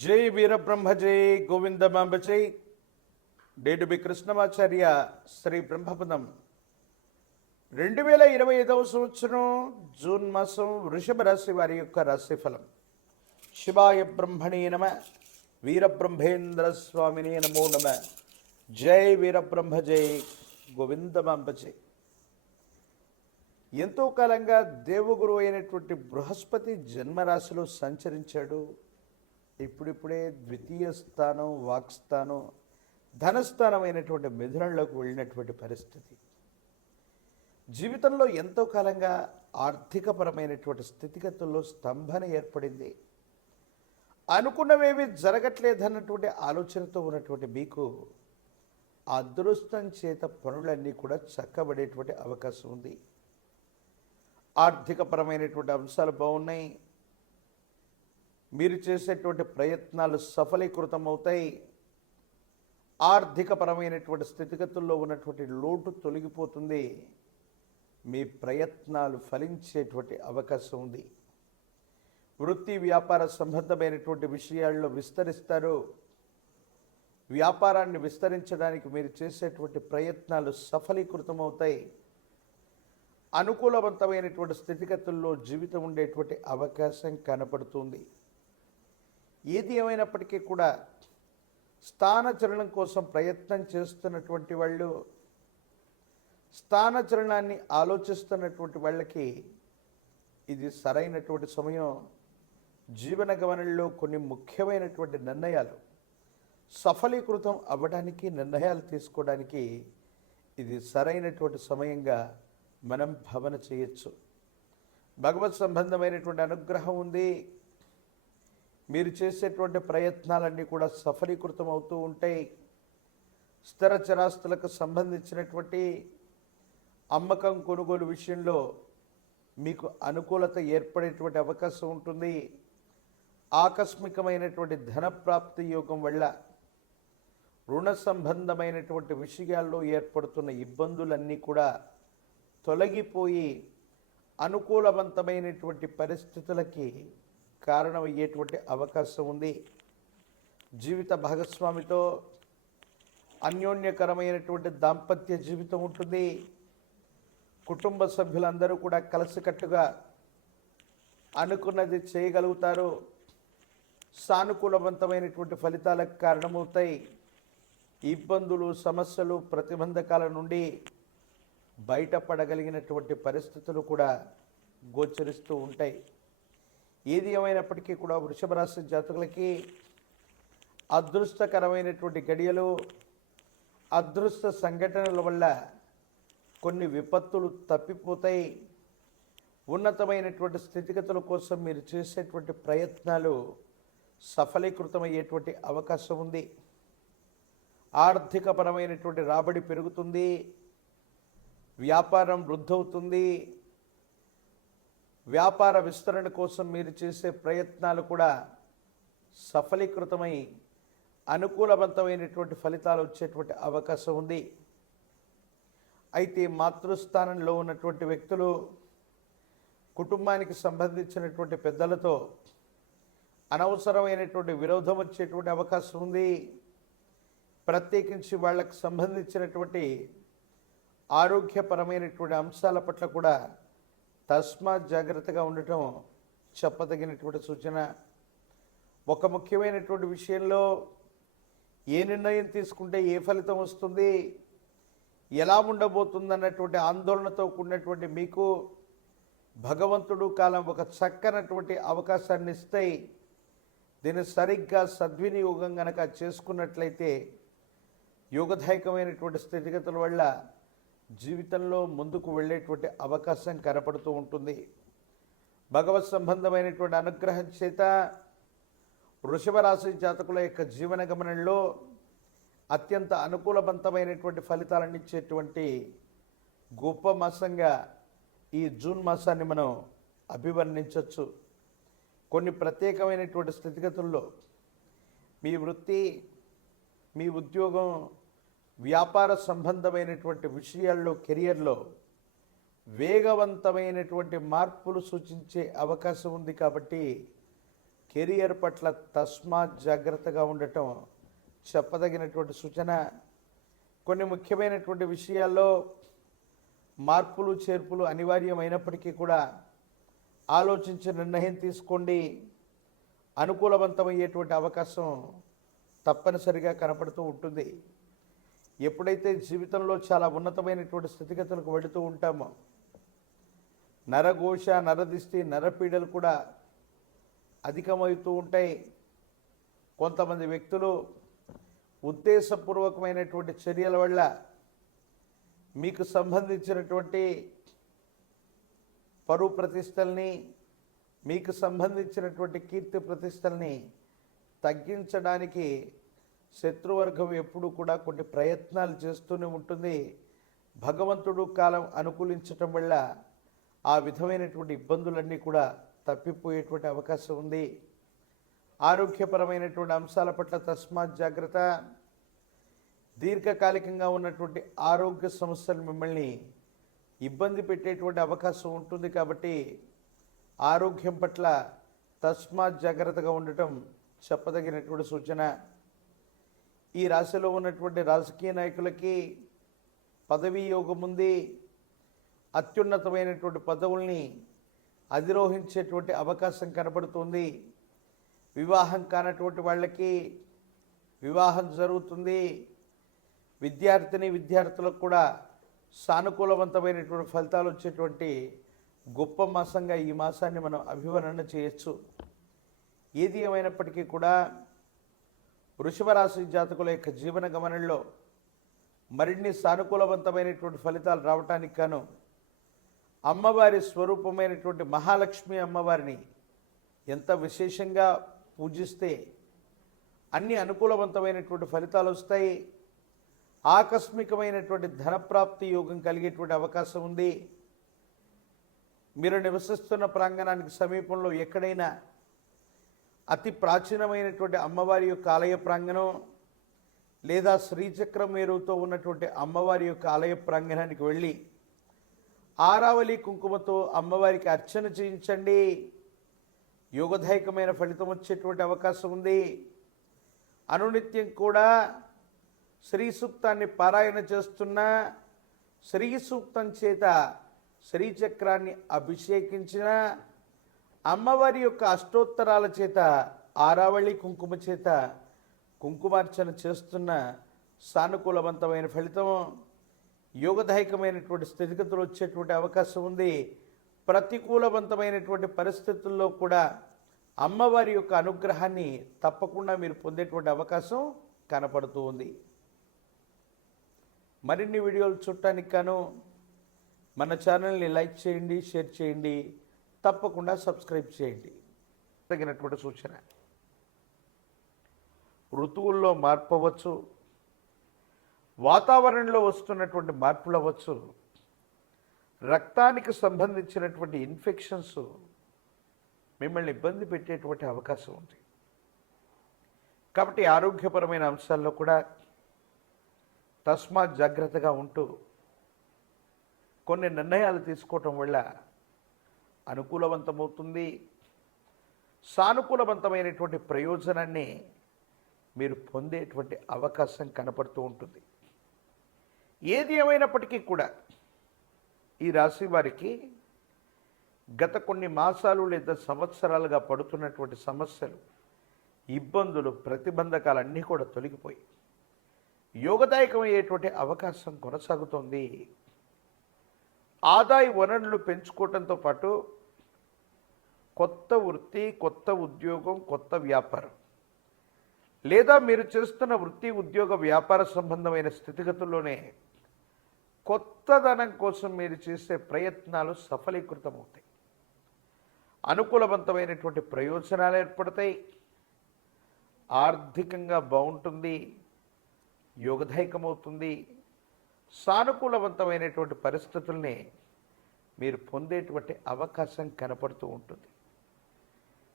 జై వీరబ్రహ్మ జై గోవిందమాంబ జై. డేడుబి కృష్ణమాచార్య శ్రీ బ్రహ్మపదం. రెండు వేల ఇరవై ఐదవ సంవత్సరం జూన్ మాసం వృషభ రాశి వారి యొక్క రాశిఫలం. శివాయ బ్రహ్మణే నమ వీరబ్రహ్మేంద్ర స్వామినే నమో నమ. జై వీరబ్రహ్మ జై గోవిందమాంబ జై. ఎంతో కాలంగా దేవగురు అయినటువంటి బృహస్పతి జన్మరాశిలో సంచరించాడు. ఇప్పుడిప్పుడే ద్వితీయ స్థానం వాక్స్థానం ధనస్థానం అయినటువంటి మిథునంలోకి వెళ్ళినటువంటి పరిస్థితి. జీవితంలో ఎంతో కాలంగా ఆర్థికపరమైనటువంటి స్థితిగతుల్లో స్తంభన ఏర్పడింది. అనుకున్నవేమి జరగట్లేదన్నటువంటి ఆలోచనతో ఉన్నటువంటి మీకు ఆ అదృష్టం చేత పనులన్నీ కూడా చక్కబడేటువంటి అవకాశం ఉంది. ఆర్థికపరమైనటువంటి అంశాలు బాగున్నాయి. మీరు చేసేటువంటి ప్రయత్నాలు సఫలీకృతం అవుతాయి ఆర్థికపరమైనటువంటి స్థితిగతుల్లో ఉన్నటువంటి లోటు తొలగిపోతుంది. మీ ప్రయత్నాలు ఫలించేటువంటి అవకాశం ఉంది. వృత్తి వ్యాపార సంబంధమైనటువంటి విషయాల్లో విస్తరిస్తారు. వ్యాపారాన్ని విస్తరించడానికి మీరు చేసేటువంటి ప్రయత్నాలు సఫలీకృతమవుతాయి. అనుకూలవంతమైనటువంటి స్థితిగతుల్లో జీవితం ఉండేటువంటి అవకాశం కనపడుతుంది. ఏది ఏమైనప్పటికీ కూడా స్థానచరణం కోసం ప్రయత్నం చేస్తున్నటువంటి వాళ్ళు స్థానచరణాన్ని ఆలోచిస్తున్నటువంటి వాళ్ళకి ఇది సరైనటువంటి సమయం. జీవన గమనంలో కొన్ని ముఖ్యమైనటువంటి నిర్ణయాలు సఫలీకృతం అవ్వడానికి నిర్ణయాలు తీసుకోవడానికి ఇది సరైనటువంటి సమయంగా మనం భావన చేయొచ్చు. భగవత్ సంబంధమైనటువంటి అనుగ్రహం ఉంది. మీరు చేసేటువంటి ప్రయత్నాలన్నీ కూడా సఫలీకృతం అవుతూ ఉంటాయి. స్థిర చరాస్తులకు సంబంధించినటువంటి అమ్మకం కొనుగోలు విషయంలో మీకు అనుకూలత ఏర్పడేటువంటి అవకాశం ఉంటుంది. ఆకస్మికమైనటువంటి ధనప్రాప్తి యోగం వల్ల రుణ సంబంధమైనటువంటి విషయాల్లో ఏర్పడుతున్న ఇబ్బందులన్నీ కూడా తొలగిపోయి అనుకూలవంతమైనటువంటి పరిస్థితులకి కారణమయ్యేటువంటి అవకాశం ఉంది. జీవిత భాగస్వామితో అన్యోన్యకరమైనటువంటి దాంపత్య జీవితం ఉంటుంది. కుటుంబ సభ్యులందరూ కూడా కలిసికట్టుగా అనుకున్నది చేయగలుగుతారు. సానుకూలవంతమైనటువంటి ఫలితాలకు కారణమవుతాయి. ఇబ్బందులు సమస్యలు ప్రతిబంధకాల నుండి బయటపడగలిగినటువంటి పరిస్థితులు కూడా గోచరిస్తూ ఉంటాయి. ఏది ఏమైనప్పటికీ కూడా వృషభ రాశి జాతకులకి అదృష్టకరమైనటువంటి గడియలు అదృష్ట సంఘటనల వల్ల కొన్ని విపత్తులు తప్పిపోతాయి. ఉన్నతమైనటువంటి స్థితిగతుల కోసం మీరు చేసేటువంటి ప్రయత్నాలు సఫలీకృతమయ్యేటువంటి అవకాశం ఉంది. ఆర్థికపరమైనటువంటి రాబడి పెరుగుతుంది. వ్యాపారం వృద్ధవుతుంది. వ్యాపార విస్తరణ కోసం మీరు చేసే ప్రయత్నాలు కూడా సఫలీకృతమై అనుకూలవంతమైనటువంటి ఫలితాలు వచ్చేటువంటి అవకాశం ఉంది. అయితే మాతృస్థానంలో ఉన్నటువంటి వ్యక్తులు కుటుంబానికి సంబంధించినటువంటి పెద్దలతో అనవసరమైనటువంటి విరోధం వచ్చేటువంటి అవకాశం ఉంది. ప్రత్యేకించి వాళ్ళకు సంబంధించినటువంటి ఆరోగ్యపరమైనటువంటి అంశాల పట్ల కూడా తస్మాత్ జాగ్రత్తగా ఉండటం చెప్పదగినటువంటి సూచన. ఒక ముఖ్యమైనటువంటి విషయంలో ఏ నిర్ణయం తీసుకుంటే ఏ ఫలితం వస్తుంది ఎలా ఉండబోతుంది అన్నటువంటి ఆందోళనతో కూడినటువంటి మీకు భగవంతుడు కాలం ఒక చక్కనటువంటి అవకాశాన్ని ఇస్తాయి దీన్ని సరిగ్గా సద్వినియోగం కనుక చేసుకున్నట్లయితే యోగదాయకమైనటువంటి స్థితిగతుల వల్ల జీవితంలో ముందుకు వెళ్ళేటువంటి అవకాశం కనపడుతూ ఉంటుంది. భగవత్ సంబంధమైనటువంటి అనుగ్రహం చేత వృషభరాశి జాతకుల యొక్క జీవన గమనంలో అత్యంత అనుకూలవంతమైనటువంటి ఫలితాలను ఇచ్చేటువంటి గొప్ప మాసంగా ఈ జూన్ మాసాన్ని మనం అభివర్ణించవచ్చు. కొన్ని ప్రత్యేకమైనటువంటి స్థితిగతుల్లో మీ వృత్తి మీ ఉద్యోగం వ్యాపార సంబంధమైనటువంటి విషయాల్లో కెరియర్లో వేగవంతమైనటువంటి మార్పులు సూచించే అవకాశం ఉంది కాబట్టి కెరియర్ పట్ల తస్మాత్ జాగ్రత్తగా ఉండటం చెప్పదగినటువంటి సూచన. కొన్ని ముఖ్యమైనటువంటి విషయాల్లో మార్పులు చేర్పులు అనివార్యమైనప్పటికీ కూడా ఆలోచించి నిర్ణయం తీసుకోండి. అనుకూలవంతమయ్యేటువంటి అవకాశం తప్పనిసరిగా కనపడుతూ ఉంటుంది. ఎప్పుడైతే జీవితంలో చాలా ఉన్నతమైనటువంటి స్థితిగతులకు వెళుతూ ఉంటామో నరఘోష నరదిష్టి నరపీడలు కూడా అధికమవుతూ ఉంటాయి. కొంతమంది వ్యక్తులు ఉద్దేశపూర్వకమైనటువంటి చర్యల వల్ల మీకు సంబంధించినటువంటి పరువు ప్రతిష్టల్ని మీకు సంబంధించినటువంటి కీర్తి ప్రతిష్టల్ని తగ్గించడానికి శత్రువర్గం ఎప్పుడు కూడా కొన్ని ప్రయత్నాలు చేస్తూనే ఉంటుంది. భగవంతుడు కాలం అనుకూలించటం వల్ల ఆ విధమైనటువంటి ఇబ్బందులన్నీ కూడా తప్పిపోయేటువంటి అవకాశం ఉంది. ఆరోగ్యపరమైనటువంటి అంశాల పట్ల తస్మాత్ జాగ్రత్త. దీర్ఘకాలికంగా ఉన్నటువంటి ఆరోగ్య సమస్యలు మిమ్మల్ని ఇబ్బంది పెట్టేటువంటి అవకాశం ఉంటుంది కాబట్టి ఆరోగ్యం పట్ల తస్మాత్ జాగ్రత్తగా ఉండటం చెప్పదగినటువంటి సూచన. ఈ రాశిలో ఉన్నటువంటి రాజకీయ నాయకులకి పదవీ యోగం ఉంది. అత్యున్నతమైనటువంటి పదవుల్ని అధిరోహించేటువంటి అవకాశం కనబడుతుంది. వివాహం కానటువంటి వాళ్ళకి వివాహం జరుగుతుంది. విద్యార్థిని విద్యార్థులకు కూడా సానుకూలవంతమైనటువంటి ఫలితాలు వచ్చేటువంటి గొప్ప మాసంగా ఈ మాసాన్ని మనం అభివర్ణన చేయొచ్చు. ఏది ఏమైనప్పటికీ కూడా వృషభరాశి జాతకుల యొక్క జీవన గమనంలో మరిన్ని సానుకూలవంతమైనటువంటి ఫలితాలు రావటానికి గాను అమ్మవారి స్వరూపమైనటువంటి మహాలక్ష్మి అమ్మవారిని ఎంత విశేషంగా పూజిస్తే అన్ని అనుకూలవంతమైనటువంటి ఫలితాలు వస్తాయి. ఆకస్మికమైనటువంటి ధనప్రాప్తి యోగం కలిగేటువంటి అవకాశం ఉంది. మీరు నివసిస్తున్న ప్రాంగణానికి సమీపంలో ఎక్కడైనా అతి ప్రాచీనమైనటువంటి అమ్మవారి యొక్క ఆలయ ప్రాంగణం లేదా శ్రీచక్ర మేరుతో ఉన్నటువంటి అమ్మవారి యొక్క ఆలయ ప్రాంగణానికి వెళ్ళి ఆరావళి కుంకుమతో అమ్మవారికి అర్చన చేయించండి. యోగదాయకమైన ఫలితం వచ్చేటువంటి అవకాశం ఉంది. అనునిత్యం కూడా శ్రీ సూక్తాన్ని పారాయణ చేస్తున్న శ్రీ సూక్తం చేత శ్రీచక్రాన్ని అభిషేకించిన అమ్మవారి యొక్క అష్టోత్తరాల చేత ఆరావళి కుంకుమ చేత కుంకుమార్చన చేస్తున్న సానుకూలవంతమైన ఫలితం యోగదాయకమైనటువంటి స్థితిగతులు వచ్చేటువంటి అవకాశం ఉంది. ప్రతికూలవంతమైనటువంటి పరిస్థితుల్లో కూడా అమ్మవారి యొక్క అనుగ్రహాన్ని తప్పకుండా మీరు పొందేటువంటి అవకాశం కనపడుతూ ఉంది. మరిన్ని వీడియోలు చూడటానికి గాను మన ఛానల్ని లైక్ చేయండి షేర్ చేయండి. తప్పకుండా సబ్స్క్రైబ్ చేయండి. తగినటువంటి సూచన. ఋతువుల్లో మార్పు అవ్వచ్చు. వాతావరణంలో వస్తున్నటువంటి మార్పులు అవ్వచ్చు. రక్తానికి సంబంధించినటువంటి ఇన్ఫెక్షన్స్ మిమ్మల్ని ఇబ్బంది పెట్టేటువంటి అవకాశం ఉంది. కాబట్టి ఆరోగ్యపరమైన అంశాల్లో కూడా తస్మాత్ జాగ్రత్తగా ఉంటూ కొన్ని నిర్ణయాలు తీసుకోవటం వల్ల అనుకూలవంతమవుతుంది. సానుకూలవంతమైనటువంటి ప్రయోజనాన్ని మీరు పొందేటువంటి అవకాశం కనపడుతూ ఉంటుంది. ఏది ఏమైనప్పటికీ కూడా ఈ రాశి వారికి గత కొన్ని మాసాలు లేదా సంవత్సరాలుగా పడుతున్నటువంటి సమస్యలు ఇబ్బందులు ప్రతిబంధకాలన్నీ కూడా తొలగిపోయి యోగదాయకమయ్యేటువంటి అవకాశం కొనసాగుతోంది. ఆదాయ వనరులు పెంచుకోవడంతో పాటు కొత్త వృత్తి కొత్త ఉద్యోగం కొత్త వ్యాపారం. లేదా మీరు చేస్తున్న వృత్తి ఉద్యోగ వ్యాపార సంబంధమైన స్థితిగతుల్లోనే కొత్తదనం కోసం మీరు చేసే ప్రయత్నాలు సఫలీకృతమవుతాయి. అనుకూలవంతమైనటువంటి ప్రయోజనాలు ఏర్పడతాయి. ఆర్థికంగా బాగుంటుంది యోగదాయకమవుతుంది. సానుకూలవంతమైనటువంటి పరిస్థితుల్ని మీరు పొందేటువంటి అవకాశం కనపడుతూ ఉంటుంది.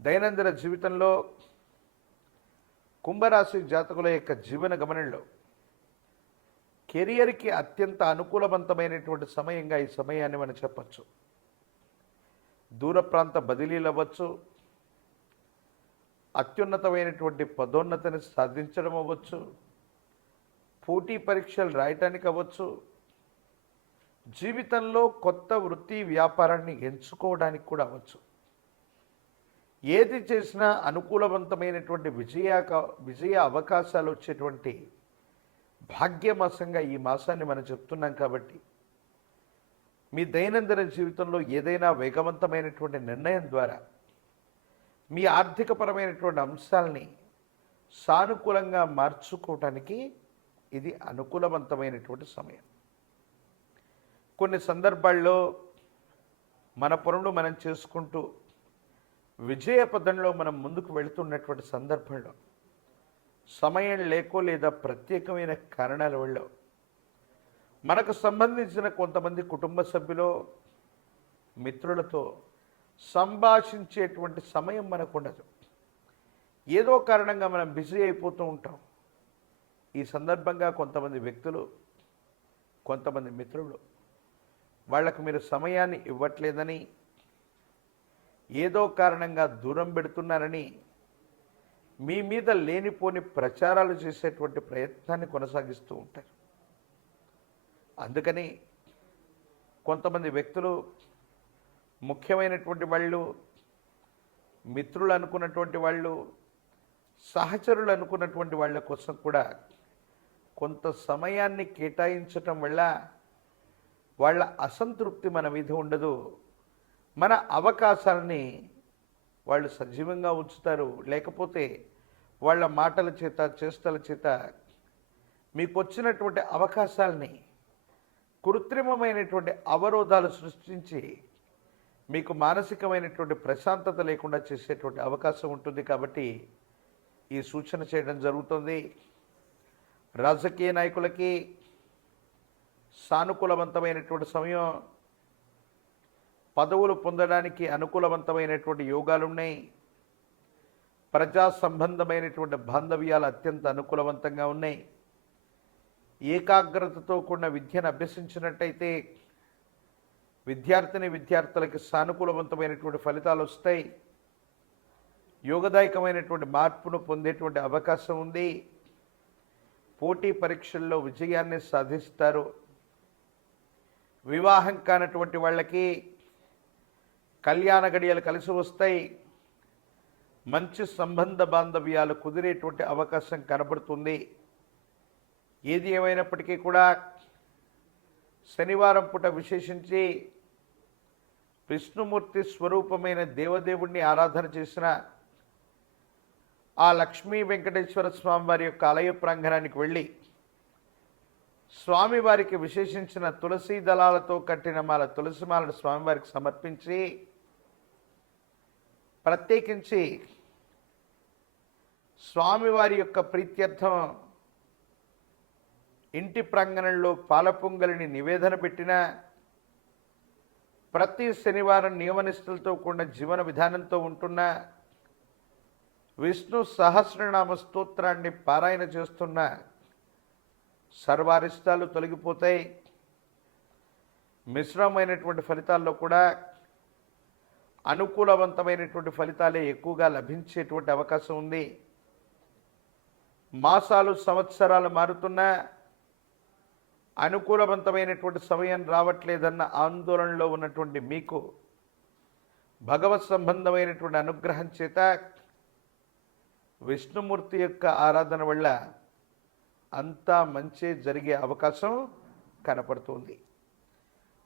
దైనందిన జీవితంలో కుంభరాశి జాతకుల యొక్క జీవన గమనంలో కెరియర్కి అత్యంత అనుకూలవంతమైనటువంటి సమయంగా ఈ సమయాన్ని మనం చెప్పచ్చు. దూర ప్రాంత బదిలీలు అవ్వచ్చు. అత్యున్నతమైనటువంటి పదోన్నతిని సాధించడం అవ్వచ్చు. పోటీ పరీక్షలు రాయటానికి అవ్వచ్చు. జీవితంలో కొత్త వృత్తి వ్యాపారాన్ని ఎంచుకోవడానికి కూడా అవ్వచ్చు. ఏది చేసినా అనుకూలవంతమైనటువంటి విజయాక విజయ అవకాశాలు వచ్చేటువంటి భాగ్యమాసంగా ఈ మాసాన్ని మనం చెప్తున్నాం కాబట్టి మీ దైనందిన జీవితంలో ఏదైనా వేగవంతమైనటువంటి నిర్ణయం ద్వారా మీ ఆర్థికపరమైనటువంటి అంశాలని సానుకూలంగా మార్చుకోవటానికి ఇది అనుకూలవంతమైనటువంటి సమయం. కొన్ని సందర్భాల్లో మన పనులు మనం చేసుకుంటూ విజయ పదంలో మనం ముందుకు వెళుతున్నటువంటి సందర్భంలో సమయం లేకో లేదా ప్రత్యేకమైన కారణాల వల్ల మనకు సంబంధించిన కొంతమంది కుటుంబ సభ్యులు మిత్రులతో సంభాషించేటువంటి సమయం మనకు ఉండదు ఏదో కారణంగా మనం బిజీ అయిపోతూ ఉంటాం. ఈ సందర్భంగా కొంతమంది వ్యక్తులు కొంతమంది మిత్రులు వాళ్ళకు మీరు సమయాన్ని ఇవ్వట్లేదని ఏదో కారణంగా దూరం పెడుతున్నారని మీ మీద లేనిపోని ప్రచారాలు చేసేటువంటి ప్రయత్నాన్ని కొనసాగిస్తూ ఉంటారు. అందుకని కొంతమంది వ్యక్తులు ముఖ్యమైనటువంటి వాళ్ళు మిత్రులు అనుకున్నటువంటి వాళ్ళు సహచరులు అనుకున్నటువంటి వాళ్ళ కోసం కూడా కొంత సమయాన్ని కేటాయించటం వల్ల వాళ్ళ అసంతృప్తి మన మీద ఉండదు. మన అవకాశాలని వాళ్ళు సజీవంగా ఉంచుతారు. లేకపోతే వాళ్ళ మాటల చేత చేష్టల చేత మీకు వచ్చినటువంటి అవకాశాలని కృత్రిమమైనటువంటి అవరోధాలు సృష్టించి మీకు మానసికమైనటువంటి ప్రశాంతత లేకుండా చేసేటువంటి అవకాశం ఉంటుంది కాబట్టి ఈ సూచన చేయడం జరుగుతుంది. రాజకీయ నాయకులకి సానుకూలవంతమైనటువంటి సమయం పదవులు పొందడానికి అనుకూలవంతమైనటువంటి యోగాలు ఉన్నాయి ప్రజా సంబంధమైనటువంటి బాంధవ్యాలు అత్యంత అనుకూలవంతంగా ఉన్నాయి. ఏకాగ్రతతో కూడిన విద్యను అభ్యసించినట్టయితే విద్యార్థిని విద్యార్థులకి సానుకూలవంతమైనటువంటి ఫలితాలు వస్తాయి. యోగదాయకమైనటువంటి మార్పును పొందేటువంటి అవకాశం ఉంది. పోటీ పరీక్షల్లో విజయాన్ని సాధిస్తారు. వివాహం కానటువంటి వాళ్ళకి కళ్యాణ గడియలు కలిసి వస్తాయి. మంచి సంబంధ బాంధవ్యాలు కుదిరేటువంటి అవకాశం కనబడుతుంది. ఏది ఏమైనప్పటికీ కూడా శనివారం పూట విశేషించి విష్ణుమూర్తి స్వరూపమైన దేవదేవుణ్ణి ఆరాధన చేసిన ఆ లక్ష్మీ వెంకటేశ్వర స్వామి వారి యొక్క ఆలయ ప్రాంగణానికి వెళ్ళి స్వామివారికి విశేషించిన తులసీ దళాలతో కట్టిన మాల తులసిమాలను స్వామివారికి సమర్పించి ప్రత్యేకించి స్వామివారి యొక్క ప్రీత్యర్థం ఇంటి ప్రాంగణంలో పాలపొంగలిని నివేదన పెట్టిన ప్రతి శనివారం నియమనిష్టలతో కూడిన జీవన విధానంతో ఉంటున్న విష్ణు సహస్రనామ స్తోత్రాన్ని పారాయణ చేస్తున్న సర్వారిష్టాలు తొలగిపోతాయి. మిశ్రమైనటువంటి ఫలితాల్లో కూడా అనుకూలవంతమైనటువంటి ఫలితాలే ఎక్కువగా లభించేటువంటి అవకాశం ఉంది. మాసాలు సంవత్సరాలు మారుతున్నా అనుకూలవంతమైనటువంటి సమయం రావట్లేదన్న ఆందోళనలో ఉన్నటువంటి మీకు భగవత్ సంబంధమైనటువంటి అనుగ్రహం చేత విష్ణుమూర్తి యొక్క ఆరాధన వల్ల అంతా మంచి జరిగే అవకాశం కనపడుతుంది.